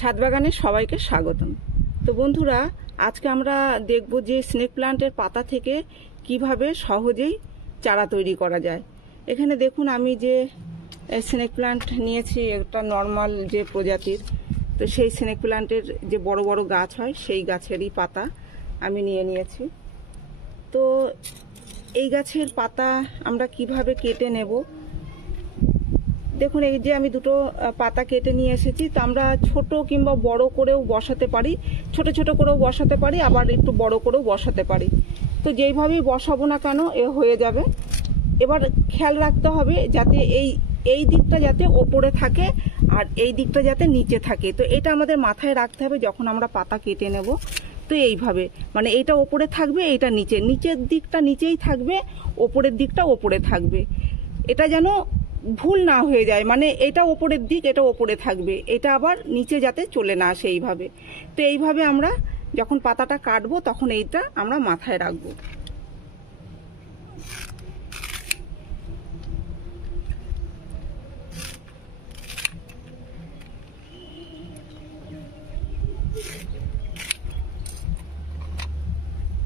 ছাদ বাগানে সবাইকে স্বাগতম। তো বন্ধুরা, আজকে আমরা দেখব যে স্নেক প্লান্টের পাতা থেকে কিভাবে সহজেই চারা তৈরি করা যায়। এখানে দেখুন আমি যে স্নেক প্লান্ট নিয়েছি, একটা নর্মাল যে প্রজাতির, তো সেই স্নেক প্লান্টের যে বড় বড় গাছ হয় সেই গাছেরই পাতা আমি নিয়েছি। তো এই গাছের পাতা আমরা কিভাবে কেটে নেব, দেখুন এই যে আমি দুটো পাতা কেটে নিয়ে এসেছি। তো আমরা ছোট কিংবা বড় করেও বসাতে পারি, ছোট ছোট করেও বসাতে পারি, আবার একটু বড় করেও বসাতে পারি। তো যেইভাবেই বসাবো না কেন এ হয়ে যাবে। এবার খেয়াল রাখতে হবে যাতে এই দিকটা যাতে ওপরে থাকে আর এই দিকটা যাতে নিচে থাকে। তো এটা আমাদের মাথায় রাখতে হবে যখন আমরা পাতা কেটে নেব। তো এইভাবে মানে এইটা ওপরে থাকবে, এইটা নিচের দিকটা নিচেই থাকবে, ওপরের দিকটা ওপরে থাকবে। এটা যেন ভুল না হয়ে যায়, মানে এটা ওপরের দিক, এটা ওপরে থাকবে, এটা আবার নিচে যাতে চলে না আসে এইভাবে। তো এইভাবে আমরা যখন পাতাটা কাটবো তখন এইটা আমরা মাথায় রাখবো।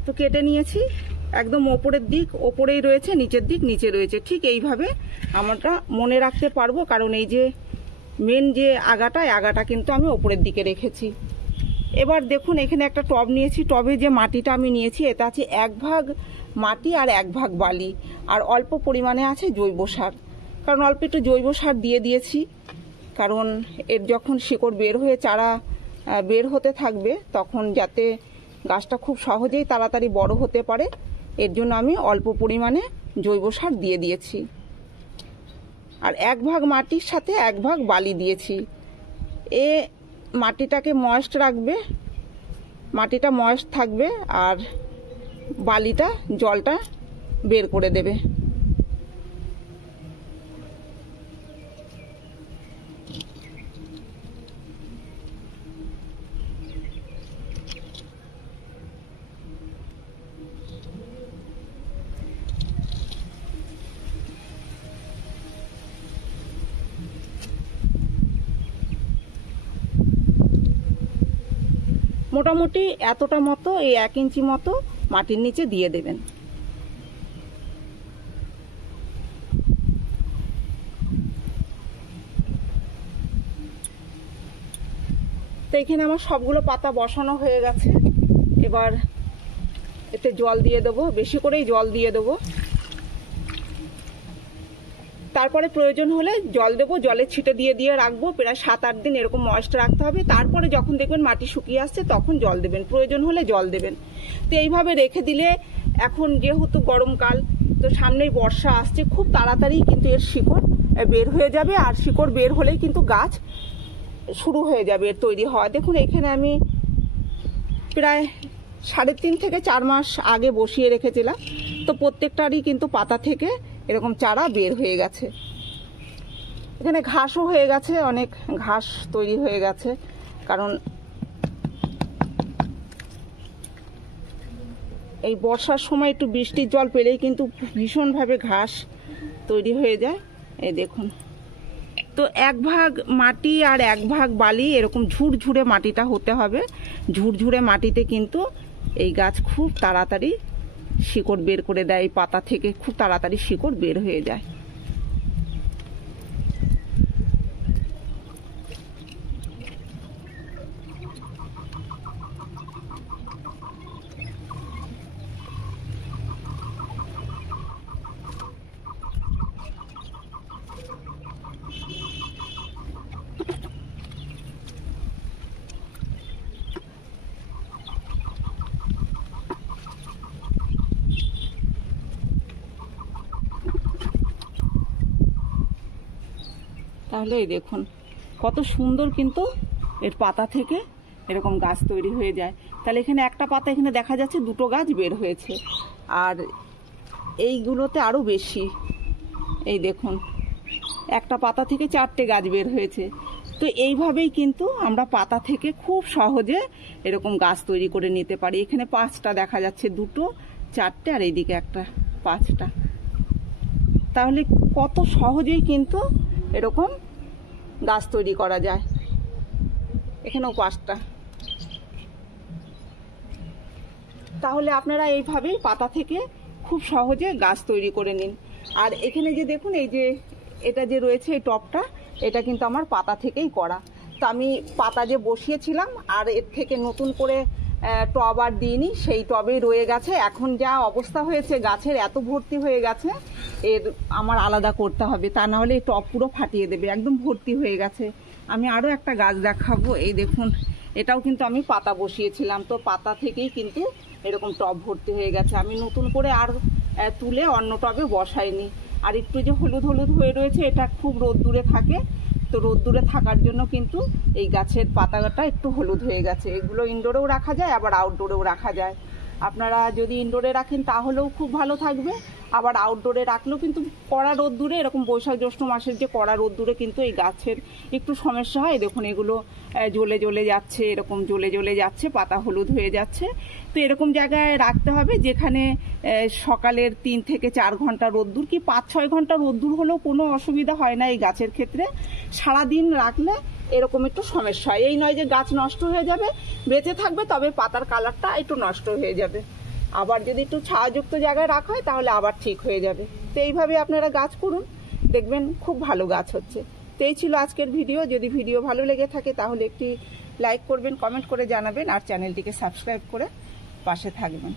তো কেটে নিয়েছি, একদম ওপরের দিক ওপরেই রয়েছে, নিচের দিক নিচে রয়েছে, ঠিক এইভাবে আমরা মনে রাখতে পারবো। কারণ এই যে মেন যে আগাটা কিন্তু আমি ওপরের দিকে রেখেছি। এবার দেখুন এখানে একটা টব নিয়েছি, টবে যে মাটিটা আমি নিয়েছি এটা আছে 1 ভাগ মাটি আর 1 ভাগ বালি, আর অল্প পরিমাণে আছে জৈব সার। কারণ অল্প একটু জৈব সার দিয়ে দিয়েছি, কারণ এর যখন শিকড় বের হয়ে চারা বের হতে থাকবে তখন যাতে গাছটা খুব সহজেই তাড়াতাড়ি বড় হতে পারে, এর জন্য আমি অল্প পরিমাণে জৈব সার দিয়ে দিয়েছি। আর 1 ভাগ মাটির সাথে 1 ভাগ বালি দিয়েছি। এ মাটিটাকে ময়েস্ট রাখবে, মাটিটা ময়েস্ট থাকবে আর বালিটা জলটা বের করে দেবে। মোটামুটি এতটা মতো, এই 1 ইঞ্চি মতো মাটির নিচে দিয়ে দেবেন। তো এখানে আমার সবগুলো পাতা বসানো হয়ে গেছে। এবার এতে জল দিয়ে দেবো, বেশি করেই জল দিয়ে দেবো। তারপরে প্রয়োজন হলে জল দেবো, জলে ছিটে দিয়ে রাখবো প্রায় 7-8 দিন, এরকম ময়েস্ট রাখতে হবে। তারপরে যখন দেখবেন মাটি শুকিয়ে আসছে তখন জল দেবেন, প্রয়োজন হলে জল দেবেন। তো এইভাবে রেখে দিলে, এখন যেহেতু গরমকাল, তো সামনেই বর্ষা আসছে, খুব তাড়াতাড়ি কিন্তু এর শিকড় বের হয়ে যাবে। আর শিকড় বের হলেই কিন্তু গাছ শুরু হয়ে যাবে এর তৈরি হওয়া। দেখুন এখানে আমি প্রায় 3.5 থেকে 4 মাস আগে বসিয়ে রেখেছিলাম। তো প্রত্যেকটারই কিন্তু পাতা থেকে এরকম চারা বের হয়ে গেছে। এখানে ঘাসও হয়ে গেছে, অনেক ঘাস তৈরি হয়ে গেছে, কারণ এই বর্ষার সময় একটু বৃষ্টির জল পেলেই কিন্তু ভীষণভাবে ঘাস তৈরি হয়ে যায়। এই দেখুন, তো 1 ভাগ মাটি আর 1 ভাগ বালি, এরকম ঝুরঝুরে মাটিটা হতে হবে। ঝুরঝুরে মাটিতে কিন্তু এই গাছ খুব তাড়াতাড়ি শিকড় বের করে দেয়, পাতা থেকে খুব তাড়াতাড়ি শিকড় বের হয়ে যায়। তাহলে এই দেখুন কত সুন্দর কিন্তু এর পাতা থেকে এরকম গাছ তৈরি হয়ে যায়। তাহলে এখানে একটা পাতা, এখানে দেখা যাচ্ছে 2টো গাছ বের হয়েছে, আর এইগুলোতে আরও বেশি। এই দেখুন একটা পাতা থেকে 4টে গাছ বের হয়েছে। তো এইভাবেই কিন্তু আমরা পাতা থেকে খুব সহজে এরকম গাছ তৈরি করে নিতে পারি। এখানে 5টা দেখা যাচ্ছে, 2টো, 4টে, আর এইদিকে একটা, 5টা। তাহলে কত সহজেই কিন্তু এরকম গাছ তৈরি করা যায়। এখানেও 5টা। তাহলে আপনারা এইভাবেই পাতা থেকে খুব সহজে গাছ তৈরি করে নিন। আর এখানে যে দেখুন এই যে এটা যে রয়েছে এই টবটা, এটা কিন্তু আমার পাতা থেকেই করা। তো আমি পাতা যে বসিয়েছিলাম আর এর থেকে নতুন করে টব আর দিইনি, সেই টবেই রয়ে গেছে। এখন যা অবস্থা হয়েছে গাছের, এত ভর্তি হয়ে গেছে, এর আমার আলাদা করতে হবে, তা না হলে এই টব পুরো ফাটিয়ে দেবে। একদম ভর্তি হয়ে গেছে। আমি আরও একটা গাছ দেখাবো, এই দেখুন এটাও কিন্তু আমি পাতা বসিয়েছিলাম, তো পাতা থেকেই কিন্তু এরকম টব ভর্তি হয়ে গেছে। আমি নতুন করে আর তুলে অন্য টবে বসাইনি। আর একটু যে হলুদ হলুদ হয়ে রয়েছে, এটা খুব রোদ্দুরে থাকে, তো রোদ্দুরে থাকার জন্য কিন্তু এই গাছের পাতাটা একটু হলুদ হয়ে গেছে। এগুলো ইনডোরেও রাখা যায়, আবার আউটডোরেও রাখা যায়। আপনারা যদি ইনডোরে রাখেন তাহলেও খুব ভালো থাকবে, আবার আউটডোরে রাখলেও কিন্তু কড়া রোদ্দুরে, এরকম বৈশাখ জ্যৈষ্ঠ মাসের যে কড়া রোদ্দুরে কিন্তু এই গাছের একটু সমস্যা হয়। দেখুন এগুলো জ্বলে জ্বলে যাচ্ছে, এরকম জ্বলে জ্বলে যাচ্ছে, পাতা হলুদ হয়ে যাচ্ছে। তো এরকম জায়গায় রাখতে হবে যেখানে সকালের 3 থেকে 4 ঘন্টা রোদ্দুর, কি 5-6 ঘন্টা রোদ্দুর হলেও কোনো অসুবিধা হয় না এই গাছের ক্ষেত্রে। সারাদিন রাখলে এরকম একটু সমস্যা হয়। এই নয় যে গাছ নষ্ট হয়ে যাবে, বেঁচে থাকবে, তবে পাতার কালারটা একটু নষ্ট হয়ে যাবে। আবার যদি একটু ছায়াযুক্ত জায়গায় রাখা হয় তাহলে আবার ঠিক হয়ে যাবে। তো এইভাবে আপনারা গাছ করুন, দেখবেন খুব ভালো গাছ হচ্ছে। তো এই ছিল আজকের ভিডিও। যদি ভিডিও ভালো লেগে থাকে তাহলে একটি লাইক করবেন, কমেন্ট করে জানাবেন, আর চ্যানেলটিকে সাবস্ক্রাইব করে পাশে থাকবেন।